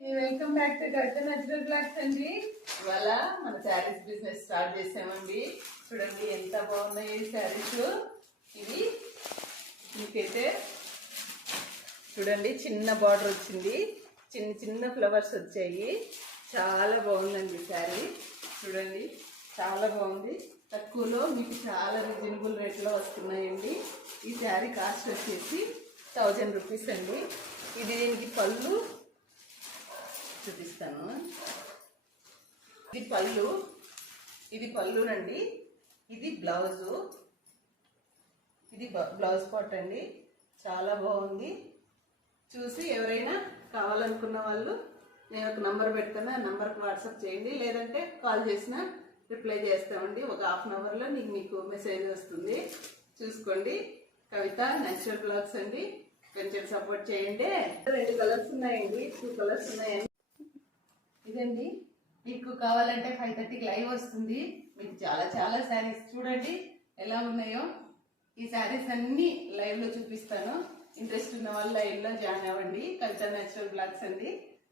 Welcome back to Kavitha natural blogs అండి. ఇవాళ మన శారీస్ బిజినెస్ స్టార్ట్ చేసామండి. చూడండి ఎంత బాగున్నాయి ఈ శారీస్. ఇవి మీకైతే చూడండి చిన్న బార్డర్ వచ్చింది, చిన్న చిన్న ఫ్లవర్స్ వచ్చాయి. చాలా బాగుందండి శారీ. చూడండి చాలా బాగుంది. తక్కువలో మీకు చాలా రీజనబుల్ రేట్లో వస్తున్నాయండి. ఈ శారీ కాస్ట్ వచ్చేసి 1000 రూపీస్ అండి. ఇది దీనికి పళ్ళు చూపిస్తాను. ఇది పళ్ళు రండి. ఇది బ్లౌజు. ఇది బ్లౌజ్ పార్ట్ అండి. చాలా బాగుంది. చూసి ఎవరైనా కావాలనుకున్న వాళ్ళు నేను ఒక నంబర్ పెడతాను, ఆ నంబర్కి వాట్సాప్ చేయండి, లేదంటే కాల్ చేసినా రిప్లై చేస్తామండి. ఒక హాఫ్ అన్ అవర్లో మీకు మెసేజ్ వస్తుంది. చూసుకోండి. కవిత న్యాచురల్ బ్లాగ్స్ అండి. కొంచెం సపోర్ట్ చేయండి. 2 కలర్స్ ఉన్నాయండి, 2 కలర్స్ ఉన్నాయండి. ఇదండి మీకు కావాలంటే 5:30కి లైవ్ వస్తుంది. మీకు చాలా చాలా శారీస్ చూడండి ఎలా ఉన్నాయో. ఈ శారీస్ అన్ని లైవ్ లో చూపిస్తాను. ఇంట్రెస్ట్ ఉన్న వాళ్ళు లైవ్ లో జాయిన్ అవ్వండి. కవిత న్యాచురల్ బ్లాగ్స్ అండి.